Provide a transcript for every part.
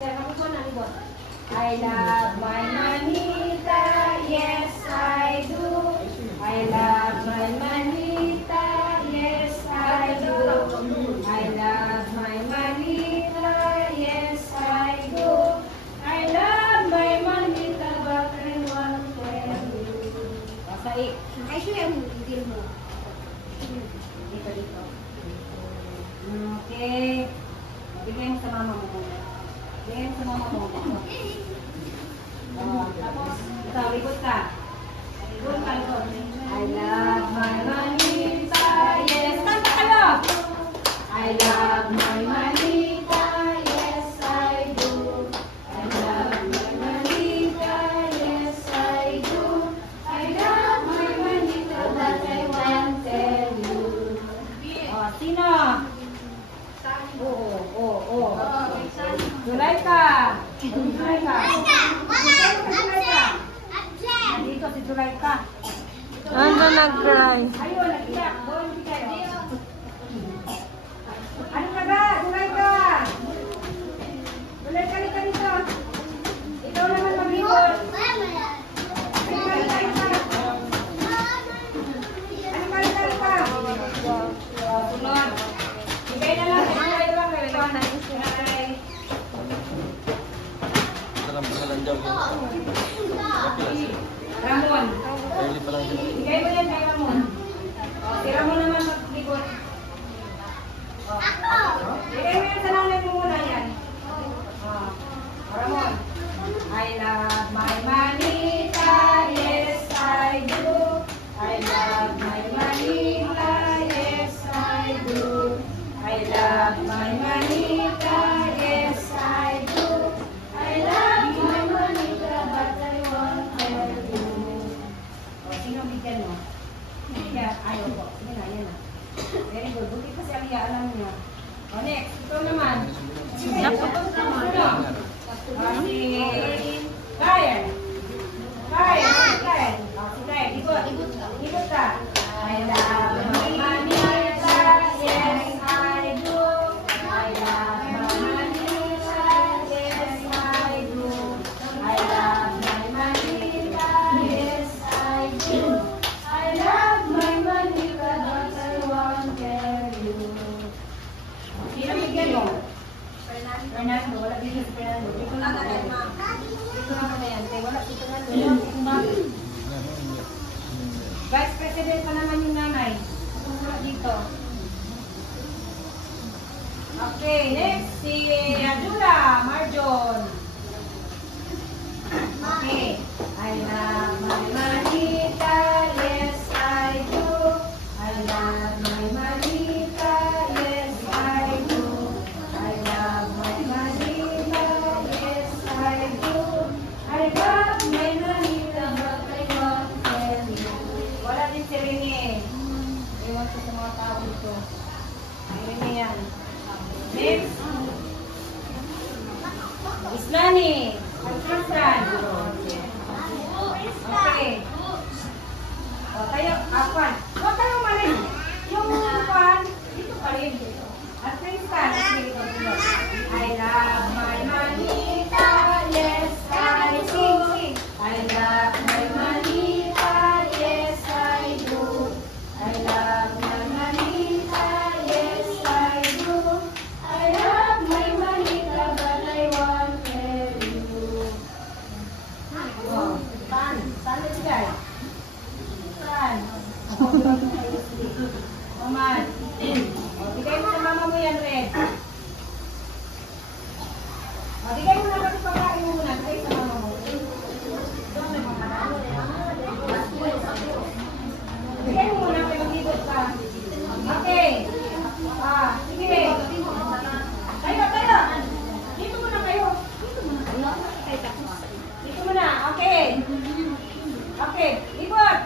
I love my manita, yes I do. I love my manita, yes I do. I love my manita, yes I do. I love my manita, but I won't tell you. Basaik. Ay, siya yung hindi mo. Dito. Okay. Bigay mo sa mama mo muna. Bigay mo sa mama mo. Tapos, ikaw, likod ka. Likod ka, likod. I love my manita, yes. Kanta kayo! I love my manita, yes I do. I love my manita, yes I do. I love my manita, but I won't tell you. Sino? Oo. Zulaika! Dito si Zulaika. Ano nag-cry? Ayun, nag-iyak. Doon si kayo. Ano ka ba? Zulaika! Zulaika, lika dito. Ikaw naman mag-ikot. Lika. Sunod. Ibigay na lang. Ibigay lang. Ramon. Ibigay mo yan kay Ramon. Si Ramon naman mag-ikot. Ibigay mo yan sa nanay mo muna yan. Ramon. I love my manita, yes I do. I love my manita, yes I do. I love my manita, yes I do. I love my manita, but I won't tell you. Sino bigyan mo? Kaya ayaw ko. Sige na, yan na. Very good. Buti kasi ang alam niya. Next, ito naman. Sige, ito naman. Kaya. Ikot ka. I love my manita, yes I do. I love my manita, yes I do. I love my manita, yes I do. I love my manita, but I won't tell you. Sino bigyan mo? Fernando, wala bigyan si Fernando. Dito na yan. Wala dito na. Vice President pa naman yung nanay. Dito. Okay, next si Adula Marjon. Okay. I love my manita, yes I do. I love my manita, yes I do. I love my manita, yes I do. I love my manita, but I won't tell you. Wala din si Rene. Iwan ko sa mga tao ito. Rene yan. Next. Islani. Al-Hassan. Okay. O, tayo, Afan. Huwag kayong mali. Yung Afan, dito pa rin. At Tristan. I love my manita, yes I do. I love my manita, yes I do. I love my manita, yes I do. I love my manita, but I won't tell you. Saan na siya? Saan? Oman. Bigay mo sa mama mo yan, Red. Bigay mo na kasi pagkain mo muna. Bigay sa mama mo. Bigay mo muna kayo mag-ibot pa. Okay. Sige. Tayo. Dito muna kayo. Dito muna. Okay. Okay. Ibot.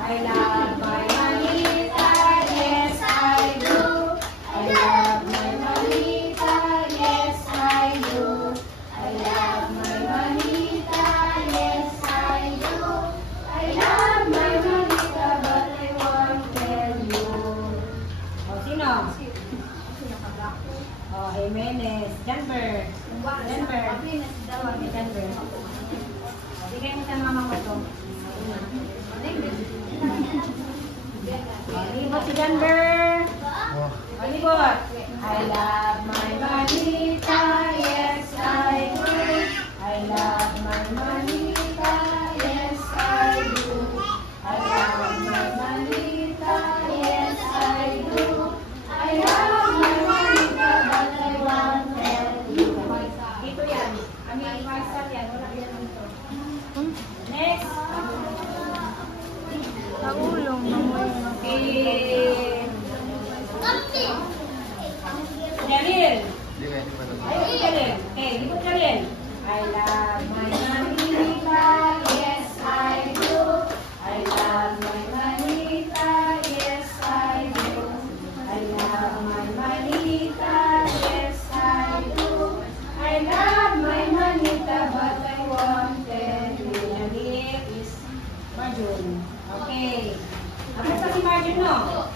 I love my manita, yes I do. I love my manita, yes I do. I love my manita, yes I do. I love my manita, but I won't tell you. Dalawa, may Denver. Bigay mo sa mama mo to. Palibot si Denver. Palibot. I love my manita, yes I do. I love my manita, yes I do. I love my manita, yes I do. I love my manita, but I won't tell you. Ito yan. Kami ipasal yan. Wala yan ito. Next. Nahulong. Okay. Jalil. Ayun, Jalil. Okay, likod Jalil. I love my manita, yes I do. I love my manita, yes I do. I love my manita, yes I do. I love my manita, but I won't tell you. Jalil is Marjun. Okay. Tapos na si Marjun, no?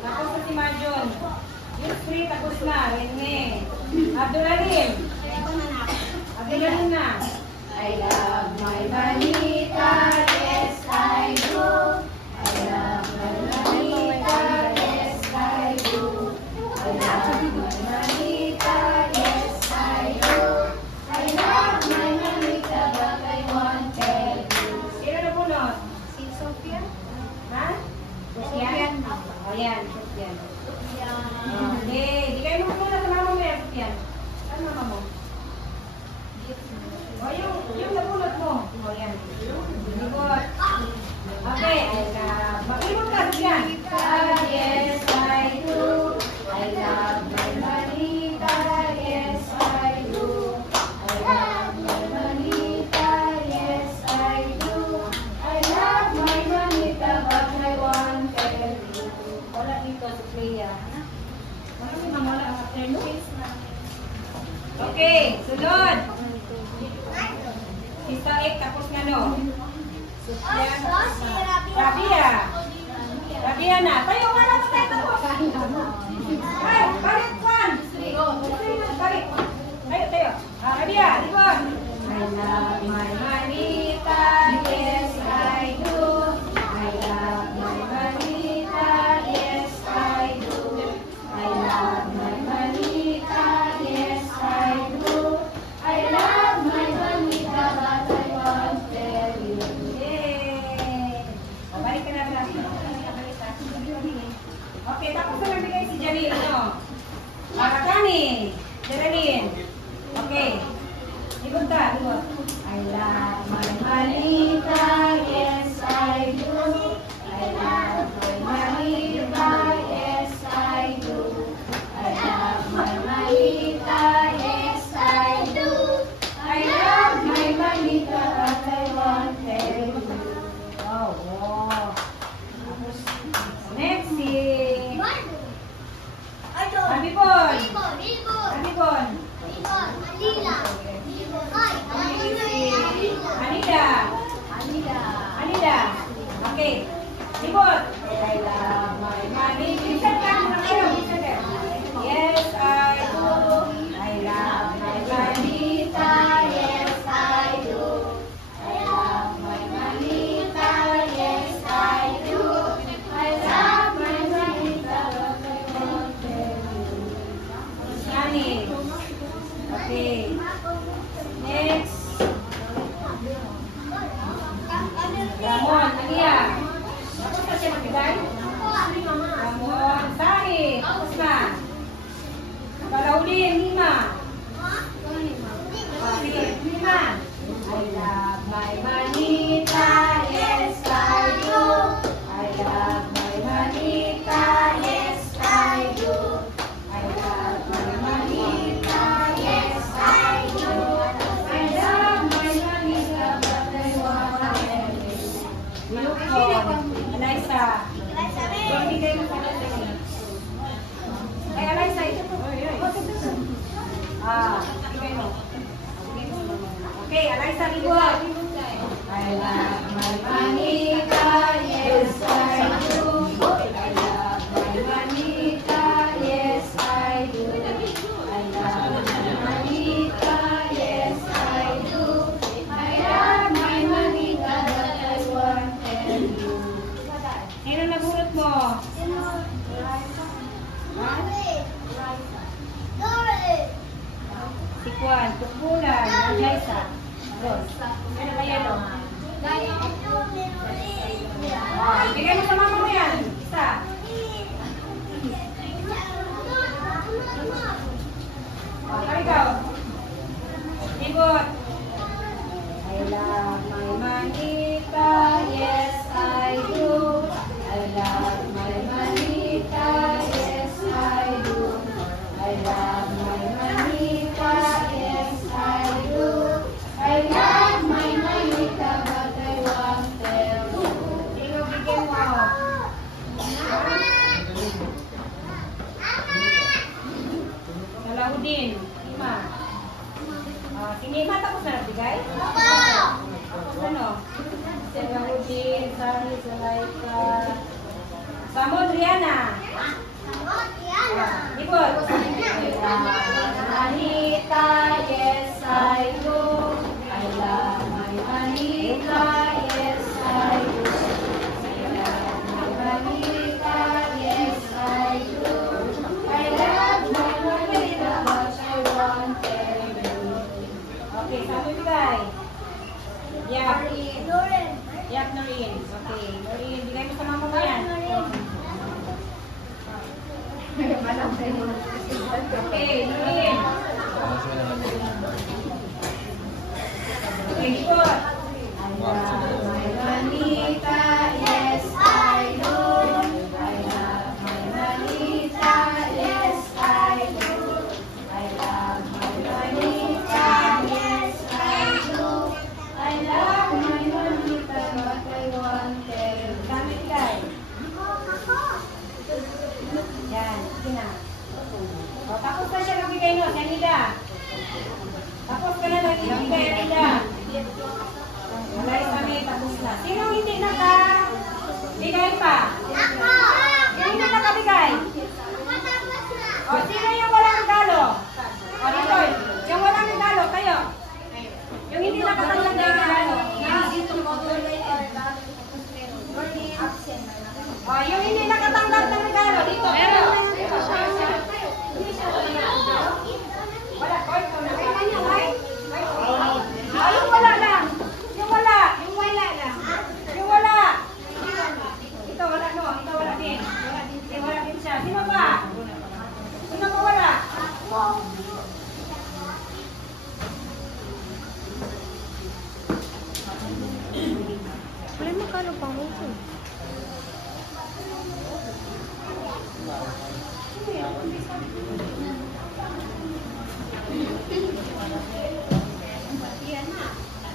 Tapos na si Marjun. Yung free, tapos na. Rene. Abdulalim. Abdulalim na. I love my manita, yes I do. I love my manita, yes I do. I love my manita, yes I do. I love my manita, but I won't tell you. Sino na bunot? Si Sophia? Ha? Sofian? O yan, Sofian. Hindi, di kayo muna sa mama mo yan, Sofian. Saan mama mo? O yung nabunot mo. O yan. Libot. Okay, makibot ka, Sofian. Yes, I do. I love my manita, yes, I do. I love my manita, yes, I do. I love my manita, but I won't tell you. Wala dito sa Clea. Wala si Mama, wala ang afternoon. Okay, sunod. Sista Ek, tapos na no? Sufyan, tapos na. Rabia. Rabia na. Tayo, wala pa tayo tapos. Ay, balik, Juan. Balik. Tayo, tayo. Rabia, likod. I love my manita, yes I do. I love my manita, yes I do. I love my manita, yes I do. I love my manita, but I won't tell you. Yay! O, balik ka na lang. Okay, tapos na nagbigay si Jalil, no? Para kami. Jalilin. Okay. Ikot ka, ikot. I love my manita, yes I do. I love my manita, yes I do. I love my manita, yes I do. I love my manita, but I won't tell you. Oh, wow. Next si Abibon. Abibon. Anida. Okay. Libot. I love my manita. Yes, I do. I love my manita. Yes, I do. I love my manita. Yes, I do. I love my manita, but I won't tell you. Shani. Okay. Next. Ramon, Alia. Tapos na siya magbigay? Ramon, Sari. Tapos na. Palaulin, Lima. Lima. I love my manita, yes I do. I love my manita, yes I do. I love my manita, yes I do. I love my manita, but I want Eliza. Bigay mo sa akin. Ay, Eliza, ito po. Bigay mo. Okay, Eliza, libot. I love my manita, yes I do. I love my manita, yes I do. I love my manita, yes Juan, Tukbulan, Jaisa. Ros. Ano ba yan o? Bigay mo sa mama mo yan. Isa. Ikaw. Ikot. I love my manita, yes I do. I love my manita, yes I do. I love my manita, yes I do. I love my manita, but I won't tell you. Ikaw bigyan mo. Salaudin. Lima. Sige, matapos na nagbigay? Tapos ano? Salaudin, Sari, Salaika. Samod, Rihanna. Ikot. Manita, yes I do. I love my manita, yes I do. I love my manita, yes I do. I love my manita, but I won't tell you. Okay, saan mo bigay? Yak. Yak, Noreen. Okay, Noreen, bigay mo sa mama mo yan. Okay, Noreen. Okay, ikot. I love my manita, yes I do. I love my manita, yes I do. I love my manita, yes I do. I love my manita, but I won't tell you. Dami bigay. Yan, sige na. O, tapos na siya nagbigay no, si Anida. Tapos ka na nagbigay, Anida. Malay kami, tapos na. Sinong hindi nakabigay pa? Ako! Yung hindi nakabigay? O, sino yung walang regalo? O, dito, yung walang regalo, kayo. Yung hindi nakatanggap na regalo. O, yung hindi nakatanggap ng regalo, dito, kayo. Wala, o, ikaw na. O, yung wala lang. Yung wala. Yung wala lang. Yung wala. Ito, wala, no? Ito, wala din. Wala din siya. Sino ba? Sino ba wala? Wala makano pang uso.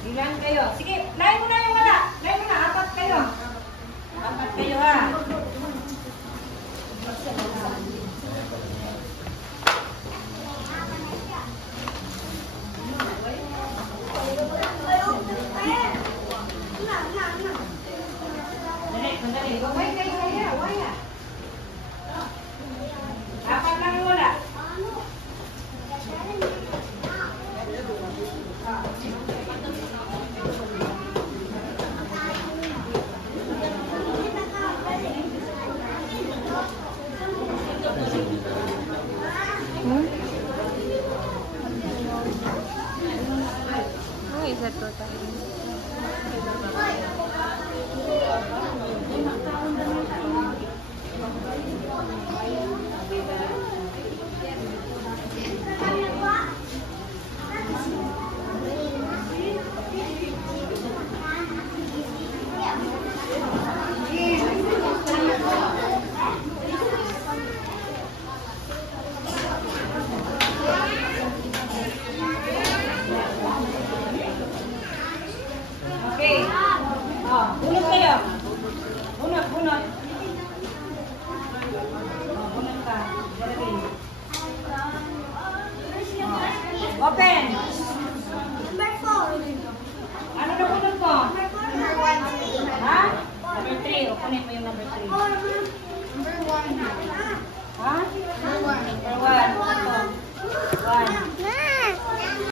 Ilan kayo? Sige, lain mo na yung wala. Lain mo na, apat kayo. Apat kayo ha. Dali, sandali. Gawin kayo kaya, wala. Apat lang yung wala. Ang isa to tayo. Okay. Bunot kayo. Bunot, bunot. Bunot ka. Galing. Open. Number 4. Ano na bunot mo? Number 1. Ha? Number 3. Openin mo yung number 3. Number 1. Ha? Number 1. Number 1. 1.